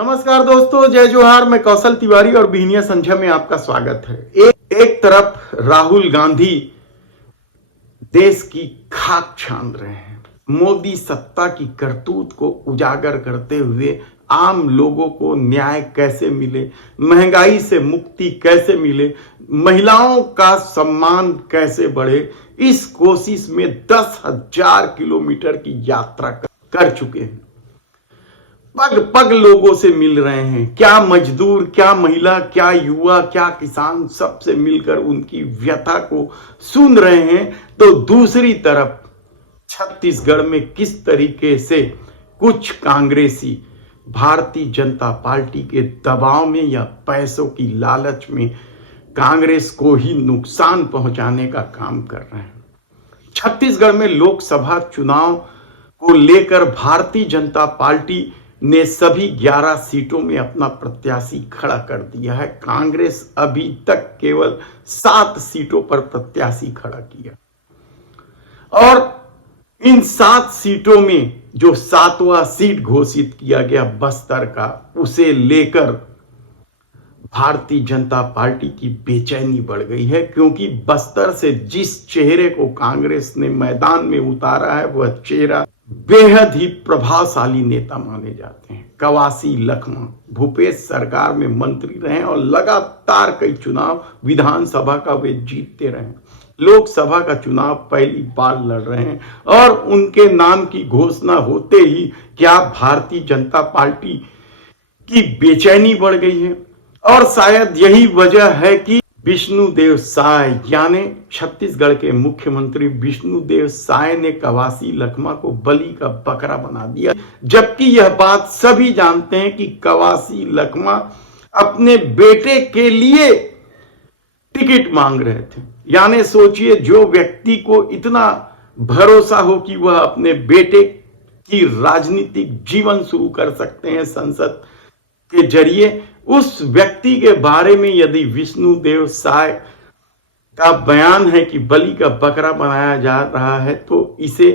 नमस्कार दोस्तों, जय जोहार। मैं कौशल तिवारी और बिहनिया संध्या में आपका स्वागत है। एक तरफ राहुल गांधी देश की खाक छान रहे हैं, मोदी सत्ता की करतूत को उजागर करते हुए आम लोगों को न्याय कैसे मिले, महंगाई से मुक्ति कैसे मिले, महिलाओं का सम्मान कैसे बढ़े, इस कोशिश में 10,000 किलोमीटर की यात्रा कर चुके हैं। पग पग लोगों से मिल रहे हैं। क्या मजदूर, क्या महिला, क्या युवा, क्या किसान, सबसे मिलकर उनकी व्यथा को सुन रहे हैं। तो दूसरी तरफ छत्तीसगढ़ में किस तरीके से कुछ कांग्रेसी भारतीय जनता पार्टी के दबाव में या पैसों की लालच में कांग्रेस को ही नुकसान पहुंचाने का काम कर रहे हैं। छत्तीसगढ़ में लोकसभा चुनाव को लेकर भारतीय जनता पार्टी ने सभी 11 सीटों में अपना प्रत्याशी खड़ा कर दिया है। कांग्रेस अभी तक केवल 7 सीटों पर प्रत्याशी खड़ा किया और इन 7 सीटों में जो 7वां सीट घोषित किया गया बस्तर का, उसे लेकर भारतीय जनता पार्टी की बेचैनी बढ़ गई है, क्योंकि बस्तर से जिस चेहरे को कांग्रेस ने मैदान में उतारा है वह चेहरा बेहद ही प्रभावशाली नेता माने जाते हैं। कवासी लखमा भूपेश सरकार में मंत्री रहे और लगातार कई चुनाव विधानसभा का वे जीतते रहे। लोकसभा का चुनाव पहली बार लड़ रहे हैं और उनके नाम की घोषणा होते ही क्या भारतीय जनता पार्टी की बेचैनी बढ़ गई है। और शायद यही वजह है कि विष्णुदेव साय यानी छत्तीसगढ़ के मुख्यमंत्री विष्णुदेव साय ने कवासी लखमा को बलि का बकरा बना दिया, जबकि यह बात सभी जानते हैं कि कवासी लखमा अपने बेटे के लिए टिकट मांग रहे थे। यानी सोचिए, जो व्यक्ति को इतना भरोसा हो कि वह अपने बेटे की राजनीतिक जीवन शुरू कर सकते हैं संसद के जरिए, उस व्यक्ति के बारे में यदि विष्णुदेव साय का बयान है कि बलि का बकरा बनाया जा रहा है तो इसे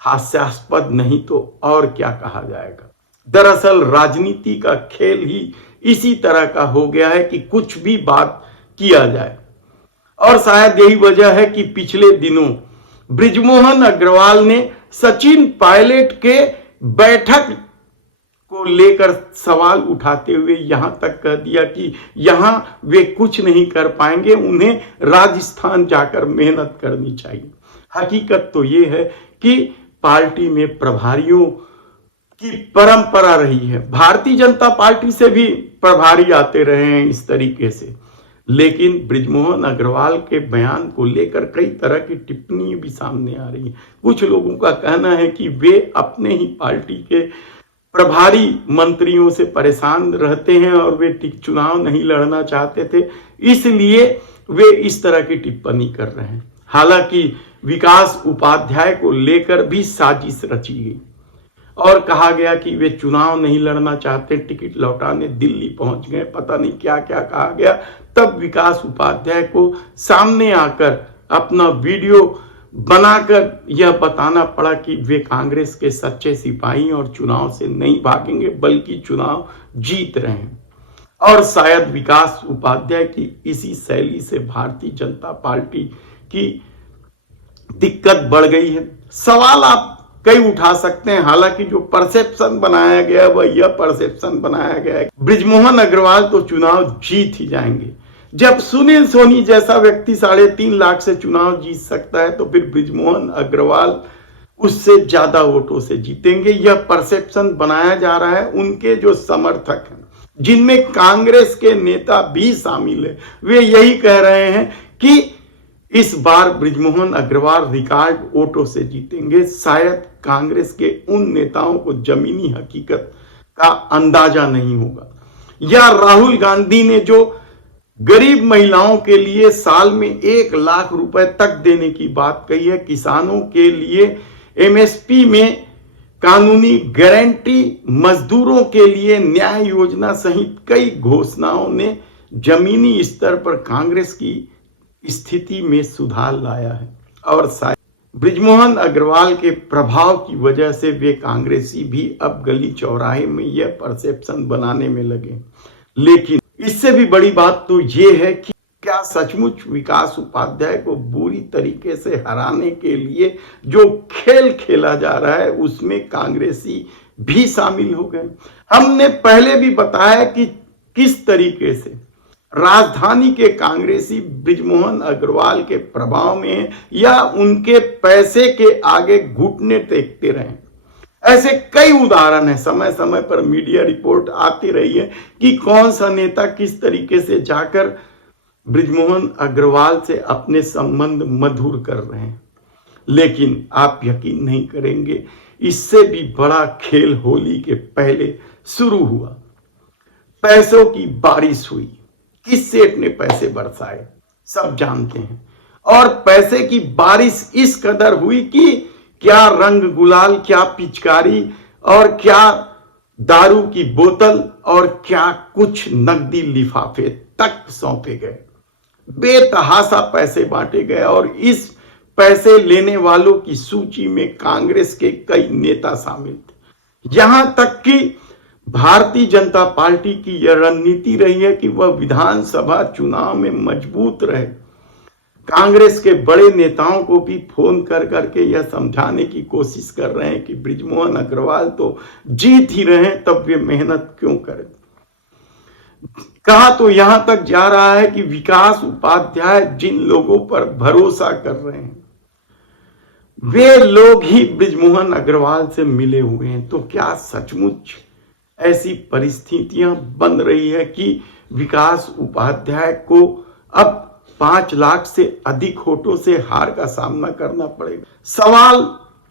हास्यास्पद नहीं तो और क्या कहा जाएगा। दरअसल राजनीति का खेल ही इसी तरह का हो गया है कि कुछ भी बात किया जाए। और शायद यही वजह है कि पिछले दिनों बृजमोहन अग्रवाल ने सचिन पायलट के बैठक को लेकर सवाल उठाते हुए यहां तक कह दिया कि यहां वे कुछ नहीं कर पाएंगे, उन्हें राजस्थान जाकर मेहनत करनी चाहिए। हकीकत तो यह है कि पार्टी में प्रभारियों की परंपरा रही है। भारतीय जनता पार्टी से भी प्रभारी आते रहे हैं इस तरीके से, लेकिन बृजमोहन अग्रवाल के बयान को लेकर कई तरह की टिप्पणी भी सामने आ रही है। कुछ लोगों का कहना है कि वे अपने ही पार्टी के प्रभारी मंत्रियों से परेशान रहते हैं और वे चुनाव नहीं लड़ना चाहते थे, इसलिए वे इस तरह की टिप्पणी कर रहे हैं। हालांकि विकास उपाध्याय को लेकर भी साजिश रची गई और कहा गया कि वे चुनाव नहीं लड़ना चाहते, टिकट लौटाने दिल्ली पहुंच गए, पता नहीं क्या क्या कहा गया। तब विकास उपाध्याय को सामने आकर अपना वीडियो बनाकर यह बताना पड़ा कि वे कांग्रेस के सच्चे सिपाही और चुनाव से नहीं भागेंगे बल्कि चुनाव जीत रहे हैं। और शायद विकास उपाध्याय की इसी शैली से भारतीय जनता पार्टी की दिक्कत बढ़ गई है। सवाल आप कई उठा सकते हैं, हालांकि जो परसेप्शन बनाया गया वह यह परसेप्शन बनाया गया है बृजमोहन अग्रवाल तो चुनाव जीत ही जाएंगे। जब सुनील सोनी जैसा व्यक्ति 3.5 लाख से चुनाव जीत सकता है तो फिर बृजमोहन अग्रवाल उससे ज्यादा वोटों से जीतेंगे। यह परसेप्शन बनाया जा रहा है। उनके जो समर्थक हैं, जिनमें कांग्रेस के नेता भी शामिल है, वे यही कह रहे हैं कि इस बार बृजमोहन अग्रवाल रिकॉर्ड वोटों से जीतेंगे। शायद कांग्रेस के उन नेताओं को जमीनी हकीकत का अंदाजा नहीं होगा, या राहुल गांधी ने जो गरीब महिलाओं के लिए साल में 1 लाख रुपए तक देने की बात कही है, किसानों के लिए एमएसपी में कानूनी गारंटी, मजदूरों के लिए न्याय योजना सहित कई घोषणाओं ने जमीनी स्तर पर कांग्रेस की स्थिति में सुधार लाया है। और शायद बृजमोहन अग्रवाल के प्रभाव की वजह से वे कांग्रेसी भी अब गली चौराहे में यह परसेप्शन बनाने में लगे। लेकिन इससे भी बड़ी बात तो ये है कि क्या सचमुच विकास उपाध्याय को बुरी तरीके से हराने के लिए जो खेल खेला जा रहा है उसमें कांग्रेसी भी शामिल हो गए। हमने पहले भी बताया कि किस तरीके से राजधानी के कांग्रेसी बृजमोहन अग्रवाल के प्रभाव में या उनके पैसे के आगे घुटने टेकते रहे। ऐसे कई उदाहरण हैं, समय समय पर मीडिया रिपोर्ट आती रही है कि कौन सा नेता किस तरीके से जाकर बृजमोहन अग्रवाल से अपने संबंध मधुर कर रहे हैं। लेकिन आप यकीन नहीं करेंगे, इससे भी बड़ा खेल होली के पहले शुरू हुआ। पैसों की बारिश हुई। किस सेठ ने पैसे बरसाए सब जानते हैं, और पैसे की बारिश इस कदर हुई कि क्या रंग गुलाल, क्या पिचकारी और क्या दारू की बोतल और क्या कुछ नकदी लिफाफे तक सौंपे गए। बेतहाशा पैसे बांटे गए और इस पैसे लेने वालों की सूची में कांग्रेस के कई नेता शामिल थे। यहां तक कि भारतीय जनता पार्टी की यह रणनीति रही है कि वह विधानसभा चुनाव में मजबूत रहे। कांग्रेस के बड़े नेताओं को भी फोन कर करके यह समझाने की कोशिश कर रहे हैं कि बृजमोहन अग्रवाल तो जीत ही रहे हैं, तब वे मेहनत क्यों करें। कहा तो यहां तक जा रहा है कि विकास उपाध्याय जिन लोगों पर भरोसा कर रहे हैं वे लोग ही बृजमोहन अग्रवाल से मिले हुए हैं। तो क्या सचमुच ऐसी परिस्थितियां बन रही है कि विकास उपाध्याय को अब 5 लाख से अधिक वोटों से हार का सामना करना पड़ेगा। सवाल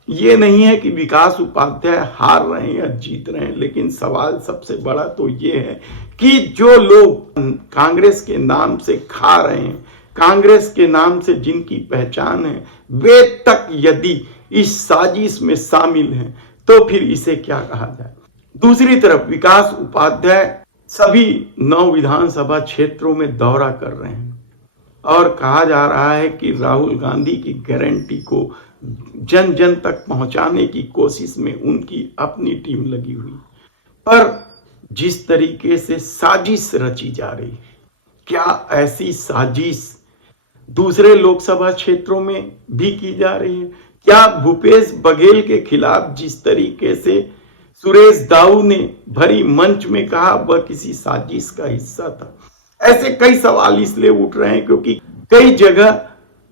ये नहीं है कि विकास उपाध्याय हार रहे हैं या जीत रहे हैं, लेकिन सवाल सबसे बड़ा तो ये है कि जो लोग कांग्रेस के नाम से खा रहे हैं, कांग्रेस के नाम से जिनकी पहचान है, वे तक यदि इस साजिश में शामिल हैं तो फिर इसे क्या कहा जाए। दूसरी तरफ विकास उपाध्याय सभी 9 विधानसभा क्षेत्रों में दौरा कर रहे हैं और कहा जा रहा है कि राहुल गांधी की गारंटी को जन जन तक पहुंचाने की कोशिश में उनकी अपनी टीम लगी हुई। पर जिस तरीके से साजिश रची जा रही है, क्या ऐसी साजिश दूसरे लोकसभा क्षेत्रों में भी की जा रही है? क्या भूपेश बघेल के खिलाफ जिस तरीके से सुरेश दाऊ ने भरी मंच में कहा वह किसी साजिश का हिस्सा था? ऐसे कई सवाल इसलिए उठ रहे हैं क्योंकि कई जगह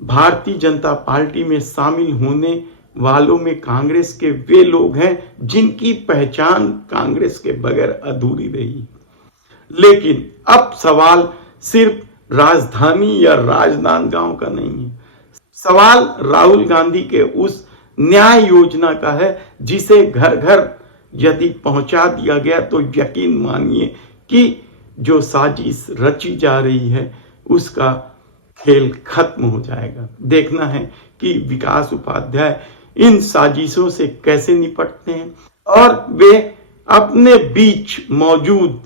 भारतीय जनता पार्टी में शामिल होने वालों में कांग्रेस के वे लोग हैं जिनकी पहचान कांग्रेस के बगैर अधूरी रही। लेकिन अब सवाल सिर्फ राजधानी या राजनांदगांव का नहीं है, सवाल राहुल गांधी के उस न्याय योजना का है जिसे घर घर यदि पहुंचा दिया गया तो यकीन मानिए कि जो साजिश रची जा रही है उसका खेल खत्म हो जाएगा। देखना है कि विकास उपाध्याय इन साजिशों से कैसे निपटते हैं और वे अपने बीच मौजूद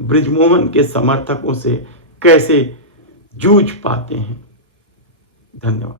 बृजमोहन के समर्थकों से कैसे जूझ पाते हैं। धन्यवाद।